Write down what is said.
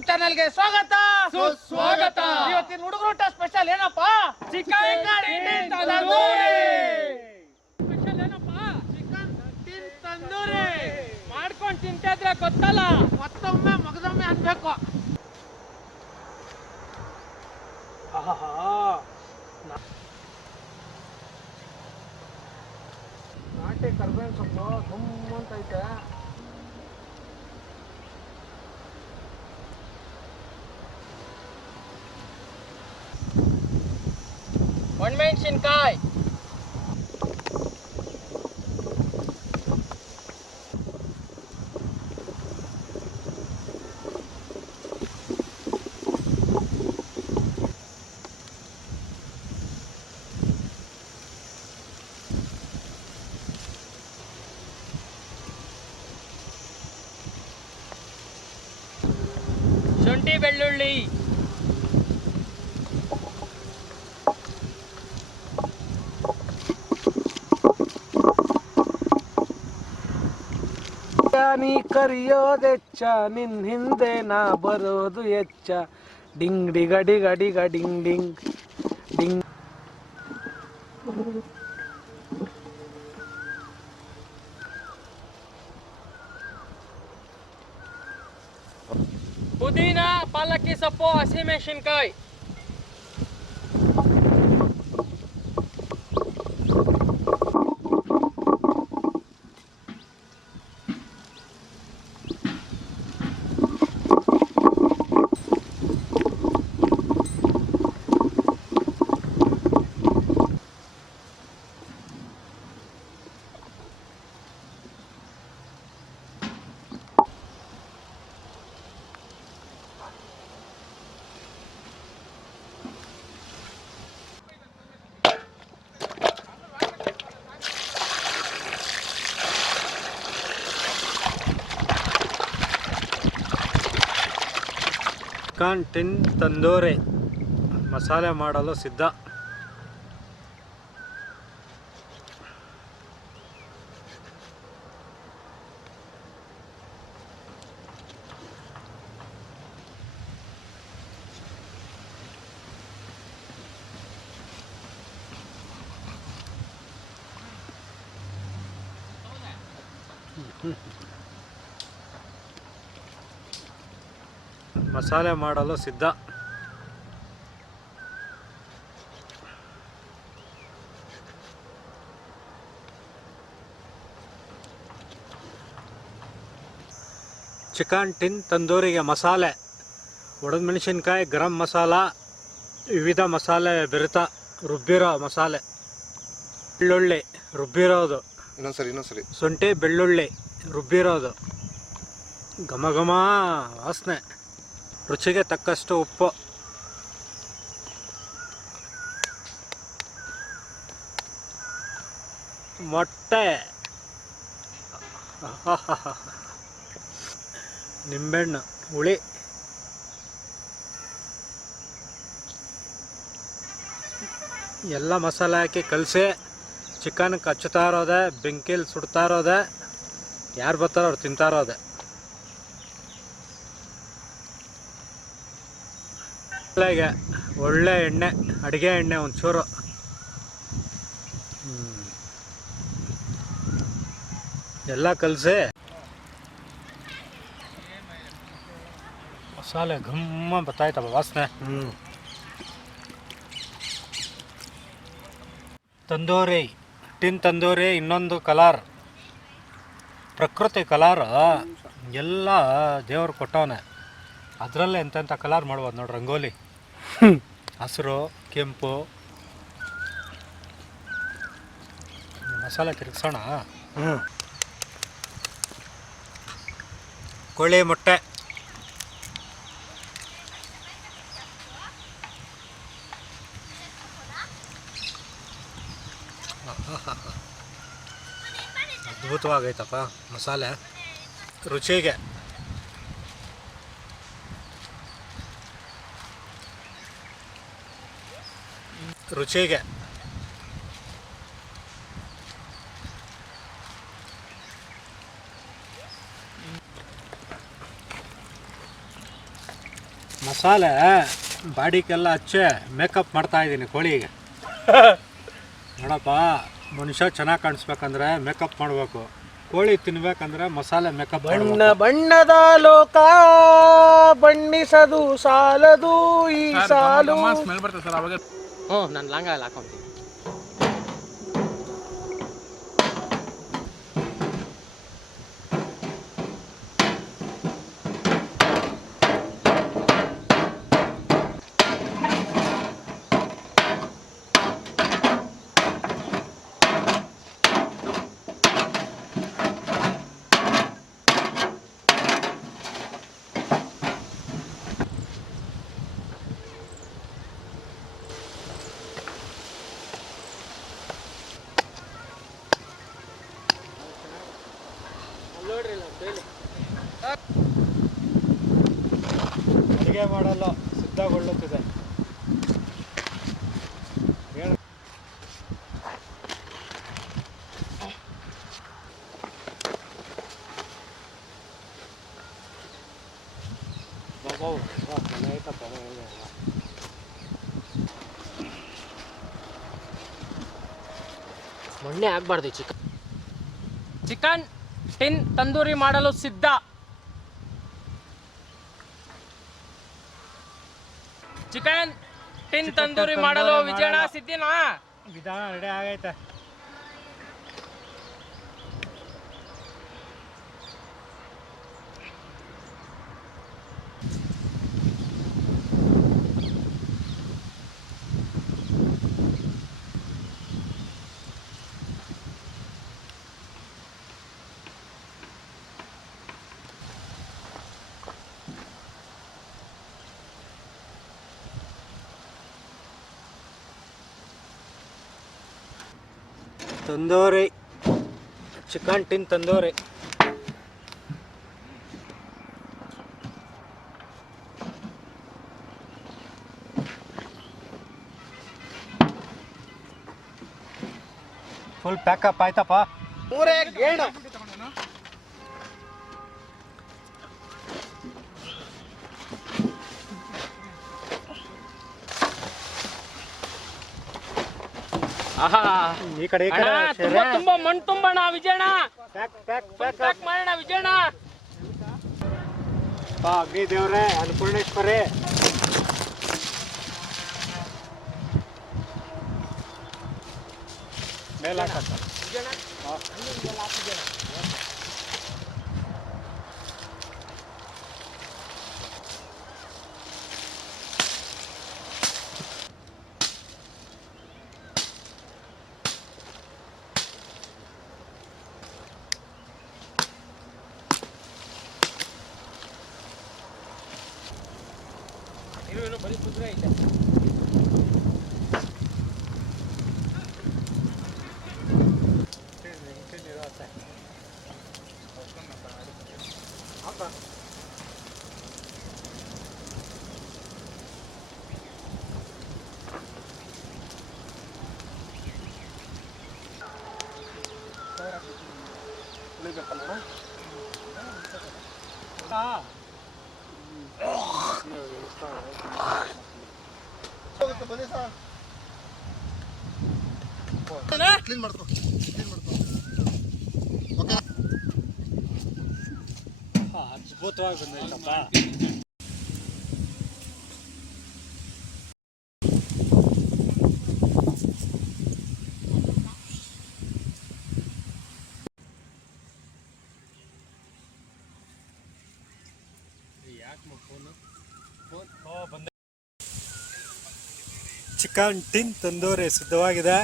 YouTube ಚಾನೆಲ್ಗೆ ಸ್ವಾಗತ ಸುಸ್ವಾಗತ. ಇವತ್ತಿನ ಹುಡುಗರೂಟ ಸ್ಪೆಷಲ್ ಏನಪ್ಪ? ಚಿಕನ್ ತಂದೂರಿ ಮಾಡ್ಕೊಂಡು ತಿಂತಿದ್ರೆ ಗೊತ್ತಲ್ಲ, ಮತ್ತೊಮ್ಮೆ ಮಗದೊಮ್ಮೆ ಅನ್ಬೇಕು. ನಾಟಿ ಕರ್ಬೇವಿನ ಸೊಪ್ಪು ತುಂಬ ಅಂತೈತೆ. ಒಣಮೆಣಸಿನ್ಕಾಯಿ, ಶುಂಠಿ ಬೆಳ್ಳುಳ್ಳಿ, ನೀ ಕರಿಯೋದೆಚ್ಚ, ನಿನ್ ಹಿಂದೆ ನಾ ಬರೋದು ಹೆಚ್ಚ. ಡಿಂಗ್ ಡಿಗ ಡಿಗ ಡಿಗ ಡಿಂಗ್ ಡಿಂಗ್ ಡಿಂಗ್. ಪುದೀನ, ಪಾಲಕ್ಕಿ ಸೊಪ್ಪು, ಹಸಿಮೆಣಸಿನ್ಕಾಯಿ, ಚಿಕನ್ ಟಿನ್ ತಂದೂರಿ ಮಸಾಲೆ ಮಾಡಲು ಸಿದ್ಧ. ಮಸಾಲೆ ಮಾಡಲು ಸಿದ್ಧ. ಚಿಕನ್ ಟಿನ್ ತಂದೂರಿಗೆ ಮಸಾಲೆ: ಒಣಮೆಣಸಿನ್ಕಾಯಿ, ಗರಂ ಮಸಾಲ, ವಿವಿಧ ಮಸಾಲೆ ಬೆರೆತ ರುಬ್ಬಿರೋ ಮಸಾಲೆ, ಬೆಳ್ಳುಳ್ಳಿ ರುಬ್ಬಿರೋದು, ಇನ್ನೊಂದ್ಸರಿ ಶುಂಠಿ ಬೆಳ್ಳುಳ್ಳಿ ರುಬ್ಬಿರೋದು, ಘಮ ಘಮ ವಾಸನೆ, ರುಚಿಗೆ ತಕ್ಕಷ್ಟು ಉಪ್ಪು, ಮೊಟ್ಟೆ, ನಿಂಬೆಹಣ್ಣು, ಹುಳಿ, ಎಲ್ಲ ಮಸಾಲೆ ಹಾಕಿ ಕಲಸಿ ಚಿಕನ್ ಕಚ್ಚುತ್ತಾ ಇರೋದೆ, ಬೆಂಕಿಲಿ ಸುಡ್ತಾ ಇರೋದೆ, ಯಾರು ಬರ್ತಾರೋ ಅವ್ರು ತಿಂತಾ ಇರೋದೆ. ಒಳ್ಳೆ ಎಣ್ಣೆ, ಅಡುಗೆ ಎಣ್ಣೆ ಒಂಚೂರು, ಎಲ್ಲ ಕಲಸಿ ಮಸಾಲೆ ಘಮ್ಮ ಬರ್ತಾಯ್ತಪ್ಪ ವಾಸನೆ. ತಂದೂರಿ, ಟಿನ್ ತಂದೂರಿ ಇನ್ನೊಂದು ಕಲರ್, ಪ್ರಕೃತಿ ಕಲರ್, ಎಲ್ಲ ದೇವ್ರು ಕೊಟ್ಟವನೆ. ಅದರಲ್ಲೇ ಎಂತೆಂಥ ಕಲರ್ ಮಾಡ್ಬೋದು ನೋಡಿ. ರಂಗೋಲಿ ಹಸಿರು, ಕೆಂಪು. ಮಸಾಲೆ ತಿರುಗಿಸೋಣ. ಕೋಳಿ ಮೊಟ್ಟೆ, ಅದ್ಭುತವಾಗೈತಪ್ಪ ಮಸಾಲೆ ರುಚಿಗೆ. ಮಸಾಲೆ ಬಾಡಿಗೆಲ್ಲ ಹಚ್ಚೆ ಮೇಕಪ್ ಮಾಡ್ತಾ ಇದ್ದೀನಿ ಕೋಳಿಗೆ. ನೋಡಪ್ಪ, ಮನುಷ್ಯ ಚೆನ್ನಾಗಿ ಕಾಣಿಸ್ಬೇಕಂದ್ರೆ ಮೇಕಪ್ ಮಾಡಬೇಕು, ಕೋಳಿ ತಿನ್ಬೇಕಂದ್ರೆ ಮಸಾಲೆ ಮೇಕಪ್. ಬಣ್ಣ ಬಣ್ಣದ ಲೋಕ ಬಣ್ಣಿಸದು ಸಾಲದು ಈ ಸಾಲು. ಸ್ಮೆಲ್ ಬರ್ತದೆ ಸರ್ ಅವಾಗ. ನಾನು ಲಾಂಗ ಎಲ್ಲ ಹಾಕೊಂತೀನಿ. ಅಡುಗೆ ಮಾಡಲು ಸಿದ್ಧಗೊಳ್ಳುತ್ತಿದೆ. ಮೊನ್ನೆ ಆಗ್ಬಾರ್ದು ಚಿಕನ್ ಟಿನ್ ತಂದೂರಿ ಮಾಡಲು ಸಿದ್ಧ. ಚಿಕನ್ ಟಿನ್ ತಂದೂರಿ ಮಾಡಲು ವಿಜಯಣ್ಣ ಸಿದ್ಧಿನಾ? ವಿಧಾನ ರೆಡಿ ಆಗೈತೆ. Tandoori chicken tin tandoori. Full pack up ಆಯ್ತಪ್ಪ. ಮೂರೇ ಗೇಣ. ಈ ಕಡೆ ತುಂಬಾ ಮಣ್ಣು ತುಂಬೋಣ ವಿಜಯಣ್ಣ. ಪ್ಯಾಕ್ ಮಾಡೋಣ ವಿಜಯಣ್ಣ. ಅಗ್ನಿ ದೇವ್ರೆ, ಅನ್ನಪೂರ್ಣೇಶ್ವರಿ, ಮೇಲೆ ಹಾಕತ್ತ. ಬರೀ ಕುದುರೆ ಐತೆ. ಕ್ಲೀನ್ ಮಾಡ್ಕೊ. ಅದ್ಭುತವಾಗಿ ಬಂದೈತಪ್ಪ. ಚಿಕನ್ ಟಿನ್ ತಂದೂರಿ ಸಿದ್ಧವಾಗಿದೆ.